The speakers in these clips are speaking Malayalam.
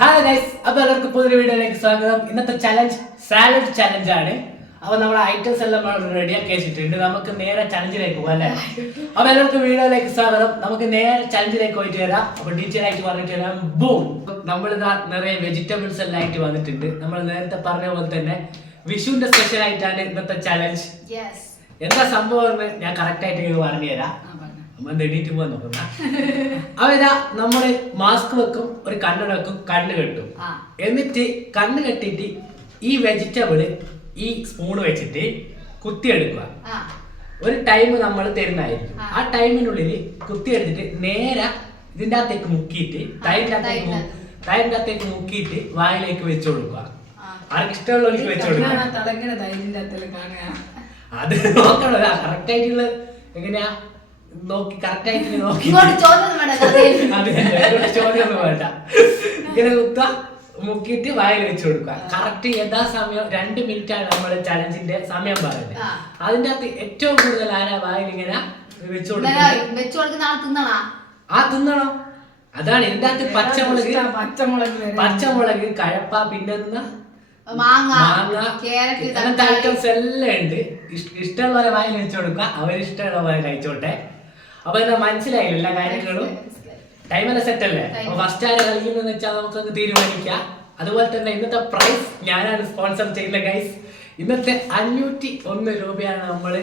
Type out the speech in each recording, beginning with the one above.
ഹായ് ഗൈസ്, അപ്പോൾ എല്ലാവർക്കും പുതിയൊരു വീഡിയോയിലേക്ക് സ്വാഗതം. ഇന്നത്തെ ചലഞ്ച് സാലഡ് ചലഞ്ച് ആണ്. അപ്പോൾ നമ്മുടെ ഐറ്റംസ് എല്ലാം നമ്മൾ റെഡിയാക്കി വെച്ചിട്ടുണ്ട്. നമുക്ക് നേരെ ചലഞ്ചിലേക്ക് പോകാം അല്ലേ? അപ്പോൾ എല്ലാവർക്കും വീഡിയോയിലേക്ക് സ്വാഗതം. നമുക്ക് നേരെ ചലഞ്ചിലേക്ക് പോയിട്ട് വരാം. അപ്പോൾ ഡീറ്റെയിൽ ആയിട്ട് പറഞ്ഞിട്ട് വരാം. ബൂം, നമ്മളിതാ നിറയെ വെജിറ്റബിൾസ് എല്ലാം ആയിട്ട് വന്നിട്ടുണ്ട്. നമ്മൾ നേരത്തെ പറഞ്ഞ പോലെ തന്നെ വിഷുവിന്റെ സ്പെഷ്യൽ ആയിട്ടാണ് ഇന്നത്തെ ചലഞ്ച്. എന്താ സംഭവം എന്ന് ഞാൻ കറക്റ്റ് ആയിട്ട് നിങ്ങൾ പറഞ്ഞു തരാം. എണീറ്റ് പോകാൻ നോക്കുന്ന അവരാ നമ്മള് മാസ്ക് വെക്കും, ഒരു കണ്ണട വെക്കും, കണ്ണ് കെട്ടും. എന്നിട്ട് കണ്ണ് കെട്ടിട്ട് ഈ വെജിറ്റബിള് ഈ സ്പൂണ് വെച്ചിട്ട് കുത്തിയെടുക്കുക. ഒരു ടൈം നമ്മൾ തരുന്നതായിരിക്കും. ആ ടൈമിനുള്ളിൽ കുത്തിയെടുത്തിട്ട് നേരെ ഇതിൻ്റെ അകത്തേക്ക് മുക്കിയിട്ട് തൈരിൻ്റെ അകത്തേക്ക് മുക്കിയിട്ട് വായിലേക്ക് വെച്ചു കൊടുക്കുക. ആർക്ക് ഇഷ്ടമുള്ളവർക്ക് വെച്ചു കൊടുക്കുക. അത് നോക്കണം, കറക്റ്റ് ആയിട്ടുള്ള എങ്ങനെയാ നോക്കി കറക്റ്റ് ആയിട്ട് നോക്കി ചോദ്യമൊന്നും വേണ്ട. ഇങ്ങനെ കുത്ത മുക്കിയിട്ട് വായിൽ വെച്ച് കൊടുക്കുക. കറക്റ്റ് യഥാസമയം 2 മിനിറ്റ് ആണ് നമ്മൾ ചലഞ്ചിന്റെ സമയം പറയുന്നത്. അതിന്റെ അകത്ത് ഏറ്റവും കൂടുതൽ ആരാ വായിൽ ഇങ്ങനെ വെച്ചു കൊടുക്കുന്നത് ആ തിന്നണം. അതാണ് ഇതിന്റെ അകത്ത് പച്ചമുളക് കഴപ്പ, പിന്നെ മാങ്ങ, അങ്ങനത്തെ ഐറ്റംസ് എല്ലാം ഉണ്ട്. ഇഷ്ടമുള്ള പോലെ വായിൽ വെച്ചു കൊടുക്കുക, അവരിഷ്ടമുള്ള പോലെ കഴിച്ചോട്ടെ. അപ്പൊ എന്താ മനസ്സിലായില്ല എല്ലാ കാര്യങ്ങളും? ടൈമെല്ലാം സെറ്റ് അല്ലേ? അപ്പൊ ഫസ്റ്റ് ആര് കളിക്കുന്നതെന്ന് വെച്ചാൽ നമുക്കൊന്ന് തീരുമാനിക്കാം. അതുപോലെ തന്നെ ഇന്നത്തെ പ്രൈസ് ഞാനാണ് സ്പോൺസർ ചെയ്യുന്ന ഗൈസ്. ഇന്നത്തെ 501 രൂപയാണ് നമ്മള്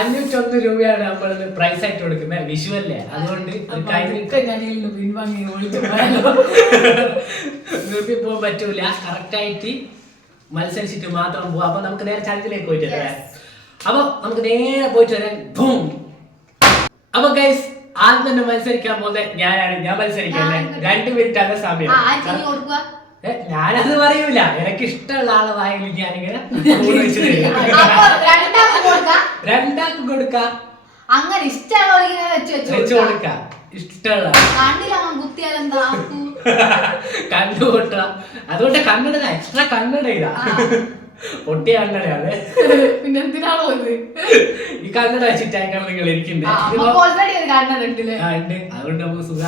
501 രൂപയാണ് നമ്മൾ പ്രൈസ് ആയിട്ട് കൊടുക്കുന്നത്. വിഷു അല്ലേ, അതുകൊണ്ട് നിർത്തി പോകാൻ പറ്റൂല. കറക്റ്റ് ആയിട്ട് മത്സരിച്ചിട്ട് മാത്രം പോവാം. അപ്പൊ നമുക്ക് നേരെ ചലഞ്ചിലേക്ക് പോയിട്ട് വരാം. അപ്പൊ നമുക്ക് നേരെ പോയിട്ട് വരാം. ബൂം. അപ്പൊ ഗൈസ്, ആദ്യം തന്നെ മത്സരിക്കാൻ പോകുന്നത് ഞാനാണ്. ഞാൻ മത്സരിക്കല്ലേ? 2 മിനിറ്റ് ആണ് സമയം. ഞാനത് പറയൂല. എനിക്ക് ഇഷ്ടമുള്ള ആളെ വായിൽ ഞാനിങ്ങനെ രണ്ടാക്കും കൊടുക്കാം. അങ്ങനെ ഇഷ്ടമുള്ള വെച്ച് കൊടുക്കാം. ഇഷ്ടമുള്ള കണ്ണു പൊട്ടുക. അതുകൊണ്ട് കണ്ണട എക്സ്ട്രാ കണ്ണട ഇതാ, പൊട്ടിയ കണ്ണടയാണ്. പിന്നെ എന്തിനാണോ ഈ കണ്ണട വെച്ചിട്ടായിരിക്കണം നിങ്ങൾ ഇരിക്കുന്നത്. അതുകൊണ്ട് നമുക്ക് സുഖ.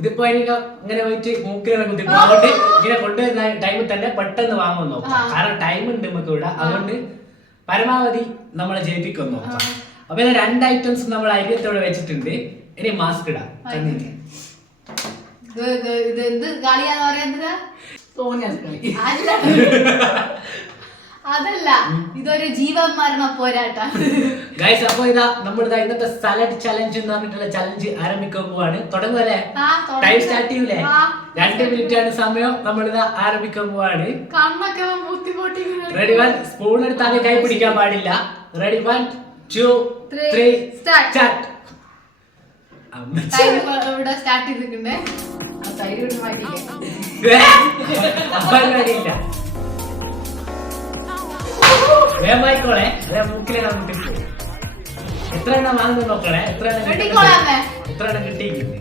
ഇതിപ്പോ എനിക്ക് ഇങ്ങനെ പോയിട്ട് മൂക്കിനെ കുത്തിപ്പോ അതുകൊണ്ട് ഇങ്ങനെ കൊണ്ടുവരുന്ന ടൈമിൽ തന്നെ പെട്ടെന്ന് വാങ്ങാൻ നോക്കാം. കാരണം ടൈം ഉണ്ട് നമുക്ക് ഇവിടെ. അതുകൊണ്ട് പരമാവധി നമ്മളെ ജയിപ്പിക്കാൻ നോക്കാം. അപ്പൊ 2 ഐറ്റംസ് നമ്മൾ അരിയത്തോടെ വെച്ചിട്ടുണ്ട്. ഇനി മാസ്ക് ഇടാം. അതല്ല, ഇതൊരു ജീവൻ മരണ പോരാട്ടം ഗൈസ്. അപ്പൊ ഇതാ നമ്മളിതാ ഇന്നത്തെ സാലഡ് ചലഞ്ച് എന്ന് പറഞ്ഞിട്ടുള്ള ചലഞ്ച് ആരംഭിക്കാൻ പോവാണ്. തുടങ്ങുമല്ലേ? ടൈം സ്റ്റാർട്ട് ചെയ്യൂലേ? 2 മിനിറ്റ് ആണ് സമയം. നമ്മളിതാ ആരംഭിക്കാൻ പോവാണ്. റെഡി 1. സ്പൂൺ എടുത്താൽ കൈ പിടിക്കാൻ പാടില്ല. Ready 1 2 3 start. സ്റ്റാർട്ട് ചെയ്തിട്ടുണ്ട്. വേമായിക്കോളെ, അതെ മൂക്കിലെ കണ്ടിട്ട് എത്ര എണ്ണം വാങ്ങുന്നു നോക്കണേ. എത്ര എണ്ണം കിട്ടിയിരിക്കുന്നു?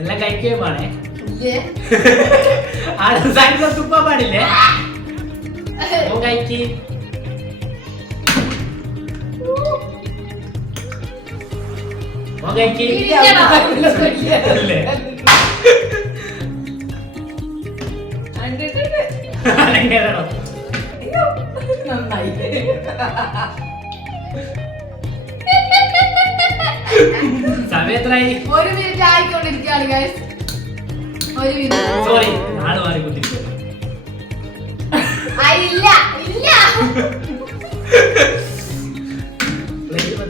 എല്ലാം കഴിക്കുകയും വേണേ. സൈഡിൽ തുപ്പാൻ പാടില്ലേ? കഴിക്ക്. സമയത്രായി? 1 മിനിറ്റ് ആയിക്കൊണ്ടിരിക്കുകയാണ് ഗൈസ്. 1 മിനിറ്റ്. സോറി, ആള് മാറി കുത്തിരിക്കും. ഇല്ല ഇല്ല,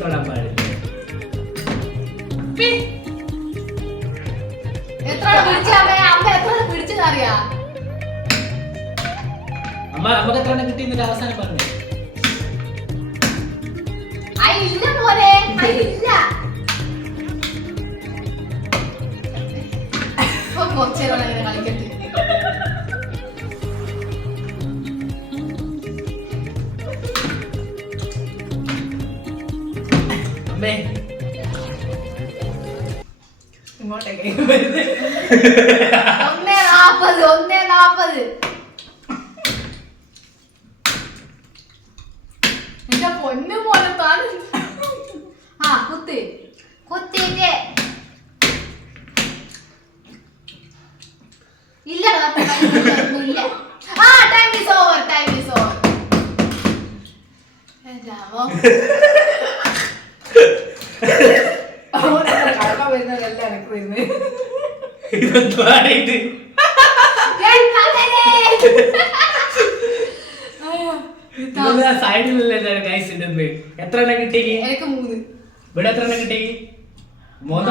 തൊടാൻ പാടില്ല. എത്ര പിടിച്ചതറിയാ? നമുക്ക് എത്ര കിട്ടിയെന്നില്ല അവസാനം പറഞ്ഞു. ഇല്ല പോലെ ഇല്ല. കുറച്ചേരം കളിക്കട്ടെ. അമ്മേ ഇങ്ങോട്ടേക്ക് 1:40. ആ കുത്തി കുത്തിയിട്ട് ഇല്ല ഇല്ല ആ ടൈം ഈസ് ഓവർ രാമോ കടമ വരുന്നതല്ല എനിക്ക് വരുന്നത് ഇതെന്താണ് ഇത്? ഇതെന്താ സൈഡിലല്ലേ ഗൈസ് ഇടുന്നത്? എത്ര എണ്ണം കിട്ടി? എനിക്ക് 3 ഇവിടെ എത്ര എണ്ണം കിട്ടി? 3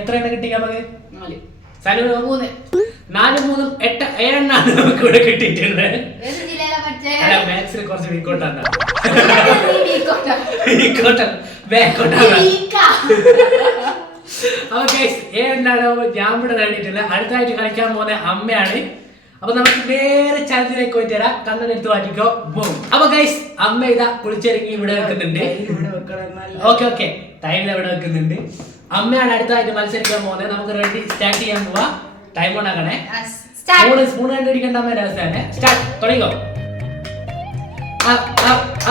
എത്ര എണ്ണം കിട്ടി നമുക്ക്? 4 സനു 3 4 3 8 7 എണ്ണാണ് നമുക്ക് ഇവിടെ കിട്ടിയിട്ടുണ്ട്. ഏത് ജില്ലയിലാ പഠിച്ചേ അല്ല മാത്സിൽ കുറച്ച് വീക്കോട്ടാണ്. അപ്പൊ ഗൈസ് ഏതെണ്ണാണ് ഞാൻ ഇവിടെ നേടിയിട്ടില്ല. അടുത്തായിട്ട് കളിക്കാൻ പോകുന്ന അമ്മയാണ്. അപ്പൊ നമുക്ക് വേറെ ചലഞ്ചിലേക്ക് പോയിട്ട് തരാം. കണ്ണെടുത്ത് മാറ്റിക്കോ. അപ്പൊ ഗൈസ് അമ്മ ഇതാ കുളിച്ചിറങ്ങി ഇവിടെ വെക്കുന്നുണ്ട്. ഓക്കെ ടൈമിൽ ഇവിടെ വെക്കുന്നുണ്ട്. അമ്മയാണ് അടുത്തായിട്ട് മത്സരിക്കാൻ പോകുന്നത്. നമുക്ക് റെഡി സ്റ്റാർട്ട് ചെയ്യാൻ പോവാ. ടൈം ഉണ്ടാക്കണേ. സ്പൂൺ കണ്ടുപിടിക്കേണ്ട അമ്മയുടെ അവസ്ഥയാണ്. സ്റ്റാർട്ട് തുടങ്ങിക്കോ.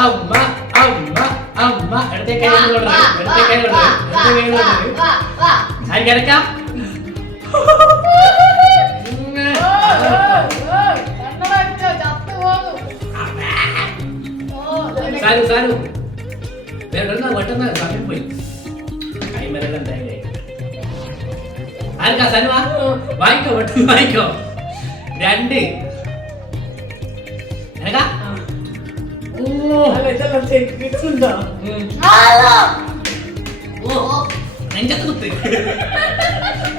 അമ്മ അമ്മ അമ്മ അടുത്ത കൈ കിടക്കാം. സാരു പെട്ടെന്ന് സമയം പോയി. കൈമരെല്ലാം എന്തായാലും ആർക്കാ സനുവാ? വായിക്കോ പെട്ടെന്ന് വായിക്കോ. 2 എനക്കാ നെഞ്ചത്ത് കുത്ത്.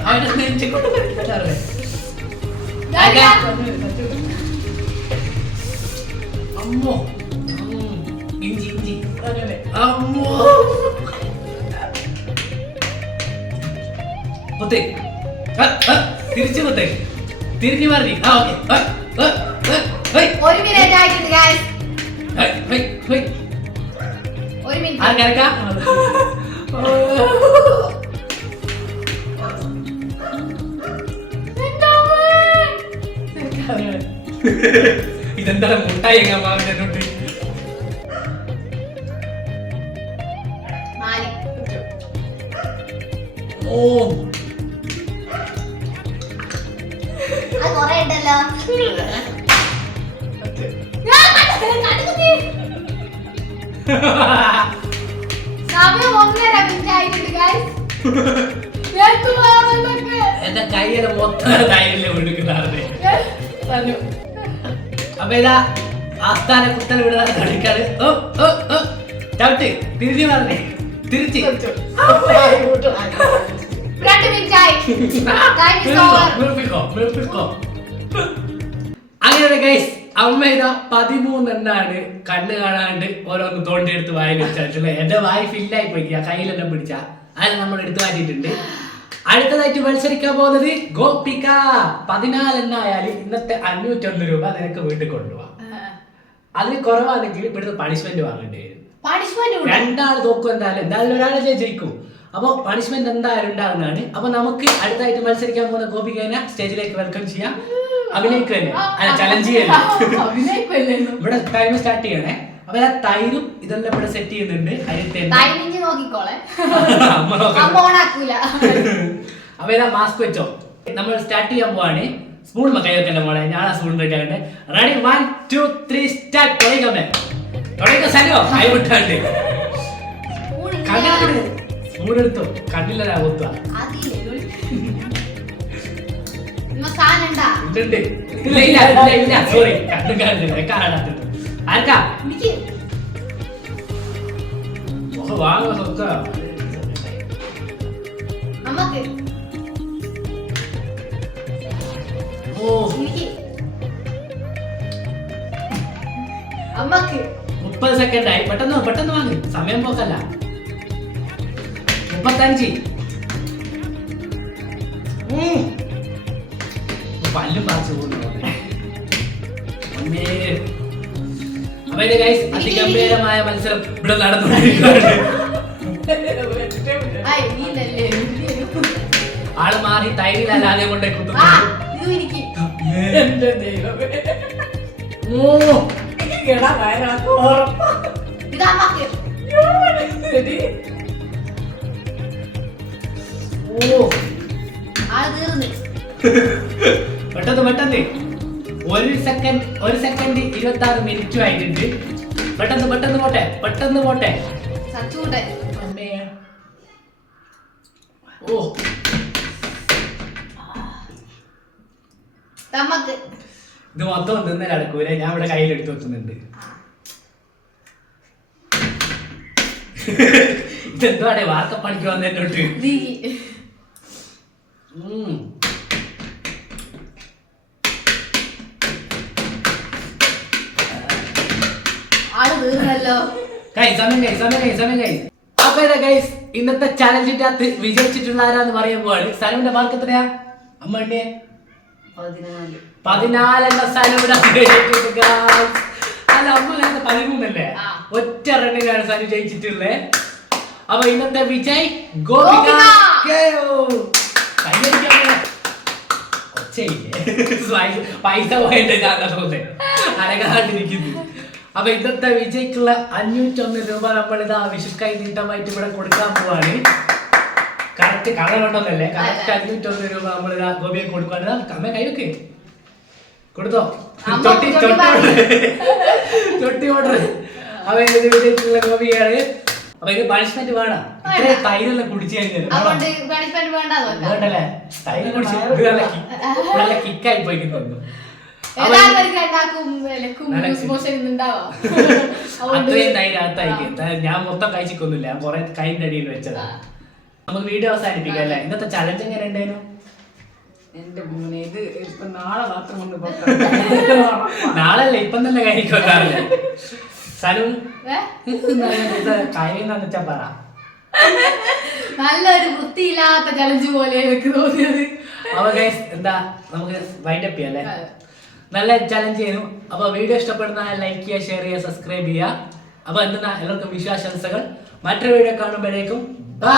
അവന്റെ നെഞ്ചിക്കൊണ്ട് കളിക്കാറേ. അമ്മോ ഇഞ്ചി അമ്മോ കുത്തേ. തിരിച്ചു കുത്തേ. തിരിഞ്ഞു പറഞ്ഞു. ഒരു മിനിറ്റ് ആയിട്ടുണ്ട് ഗൈസ്. ഒരു മിനിറ്റ് ആർക്കാ? ഇതെന്താ മുട്ടായി മാവിന്റെ തൊട്ട്? 4 ഓ അത് കൊറേ ഉണ്ടല്ലോ. സമയം 1.5 മിനിറ്റ് ആയിട്ടുണ്ട് ഗൈസ്. എന്റെ കയ്യില് മൊത്തം കയ്യില് വിടുക്കുന്നാണ്. അപ്പൊ ഇതാ ആസ്ഥാന കുത്തൽ വിടുന്ന കളിക്കാണ്. ചവിട്ട് തിരിഞ്ഞു പറഞ്ഞേ. തിരിച്ച് 2 മിനിറ്റ് ആയി. Time is over. അങ്ങനെ ഗൈസ് അമ്മ ഇതാ 13 എണ്ണാണ് കണ്ണ് കാണാണ്ട് ഓരോന്ന് തോണ്ടിയെടുത്ത് വായിൽ വെച്ചിട്ടുള്ളത്. എന്റെ വായി ഫില്ലായി പോയി. കയ്യിലെല്ലാം പിടിച്ച അത് നമ്മൾ എടുത്തു മാറ്റിയിട്ടുണ്ട്. അടുത്തതായിട്ട് മത്സരിക്കാൻ പോകുന്നത് ഗോപിക. 14 എണ്ണായാലും ഇന്നത്തെ 501 രൂപ നിനക്ക് വീട്ടിൽ കൊണ്ടുപോവാം. അതിന് കുറവാണെങ്കിൽ ഇവിടുത്തെ പണിഷ്മെന്റ് വാങ്ങേണ്ടി വരും. രണ്ടാൾ തോക്കും. എന്തായാലും ഒരാളെ ജയിക്കും. അപ്പൊ പണിഷ്മെന്റ് എന്തായാലും ഉണ്ടാകുന്നതാണ്. അപ്പൊ നമുക്ക് അടുത്തായിട്ട് മത്സരിക്കാൻ പോകുന്ന ഗോപികനെ സ്റ്റേജിലേക്ക് വെൽക്കം ചെയ്യാം. അഭിനയിക്കുവല്ലേ? അല്ല ചലഞ്ച് ചെയ്യല്ലേ? ഇവിടെ ടൈം സ്റ്റാർട്ട് ചെയ്യണേ. അപ്പൊ ആ തൈരും ഇതെല്ലാം ഇവിടെ സെറ്റ് ചെയ്യുന്നുണ്ട്. അപ്പൊ ഇതാ മാസ്ക് വെച്ചോ. നമ്മൾ സ്റ്റാർട്ട് ചെയ്യാൻ പോവാണ്. സ്പൂൺ കൈ വെക്കല്ലേ മോളെ? ഞാൻ ആ സ്പൂൺ വെക്കാണ്ട്. Ready 1 2 3 start. തുടങ്ങിക്കോ സനോ. കൈ വിട്ടാണ്ട് സ്പൂൺ എടുത്തോ. കണ്ണില്ല കൊത്തുക. സോറി കണ്ണും കാണില്ല. കാണാത്തിട്ട് ആർക്കാ വാങ്ങ സ്വത്ത. ഓ 30 സെക്കൻഡ് ആയി. പെട്ടെന്ന് വാങ്ങി. സമയം പോക്കല്ല. 35. പല്ലും പാച്ചു പോകുന്നു. അപ്പൊ ഗൈസ് അതിഗംഭീരമായ മത്സരം ഇവിടെ നടന്നുകൊണ്ടിരിക്കുകയാണ്. ആള് മാറി തൈരിലല്ല ആദ്യം കൊണ്ടേ കുത്തുന്നു. ഇത് അമ്മക്ക്. ഓ ആള് തീർന്ന്. പെട്ടെന്ന് ഒരു സെക്കൻഡ് 26 മിനിറ്റും ആയിട്ടുണ്ട്. പെട്ടെന്ന് പോട്ടെ. സച്ചൂട്ടെ. അമ്മേ. ഓ തമ്മക്ക്. ഇത് മൊത്തം തിന്ന് നടക്കൂല. ഞാൻ ഇവിടെ കയ്യിലെടുത്ത് വെക്കുന്നുണ്ട്. ഇതെന്താണ് വാർക്കപ്പണിക്ക് വന്നോട്ട്. ആള് തീർന്നല്ലോ. സമയം കൈ. അപ്പൊ ഇതാ ഗൈസ്, ഇന്നത്തെ ചാലഞ്ചിന്റെ അകത്ത് വിജയിച്ചിട്ടുള്ള ആരാന്ന് പറയാൻ പോവാണ്. സനുവിന്റെ മാർക്ക് എത്രയാ അമ്മ? 14 സനുവിന്റെ അല്ല അമ്മ 13 ഒറ്റ റണ്ണിനാണ് സനു ജയിച്ചിട്ടുള്ളത്. അപ്പൊ ഇന്നത്തെ വിജയ് ഗോപിക. പൈസ പോയിട്ട് അനകാണ്ടിരിക്കുന്നു. അപ്പൊ ഇന്നത്തെ വിജയ്ക്കുള്ള 501 രൂപ നമ്മളിതാ വിഷുക്കൈ നീട്ടമായിട്ട് ഇവിടെ കൊടുക്കാൻ പോവാണ്. കറക്റ്റ് കളറുണ്ടോന്നല്ലേ, കറക്റ്റ് 501 രൂപ നമ്മളിതാ ഗോപിയെ കൊടുക്കാണ്. അമ്മ കൈവക്ക് കൊടുത്തോ. ചൊട്ടി ഓർഡർ. അപ്പൊ ഇത് വിജയ്ക്കുള്ള ഗോപിയാണ്. അപ്പൊ ഇത് പണിഷ്മെന്റ് വേണം. ഇത്രയും തൈരെല്ലാം കുടിച്ചു വേണ്ടല്ലേ, തൈര് കുടിച്ച് നല്ല കിക്കായി പോയിക്കുന്നു. അത്രയും തൈരകത്തായിരിക്കും. ഞാൻ മൊത്തം കഴിച്ചിക്കൊന്നുമില്ല, ഞാൻ കുറെ കൈന്റെ അടിയിൽ വെച്ചതാ. നമുക്ക് വീഡിയോ അവസാനിപ്പിക്കാം അല്ലേ? ഇന്നത്തെ ചലഞ്ച് എങ്ങനെ ഉണ്ടായിരുന്നു? എന്റെ മോനെ ഇത് ഇപ്പൊ നാളെ മാത്രം കൊണ്ട് നാളല്ലേ, ഇപ്പം തന്നെ കഴിക്കൊണ്ടാവില്ല. സനു കാര്യം വെച്ചാ പറ. നല്ലൊരു വൃത്തിയില്ലാത്ത ചലഞ്ച് പോലെ എനിക്ക് തോന്നിയത്. അപ്പൊ ഗൈസ് എന്താ നമുക്ക് വൈൻഡ് അപ്പ് ചെയ്യാം അല്ലേ? നല്ല ചലഞ്ച് ചെയ്യുന്നു. അപ്പൊ വീഡിയോ ഇഷ്ടപ്പെടുന്ന ലൈക്ക് ചെയ്യുക, ഷെയർ ചെയ്യുക, സബ്സ്ക്രൈബ് ചെയ്യുക. അപ്പൊ എന്താ എല്ലാവർക്കും വിശ്വാസാംശകൾ. മറ്റൊരു വീഡിയോ കാണുമ്പോഴേക്കും ബൈ.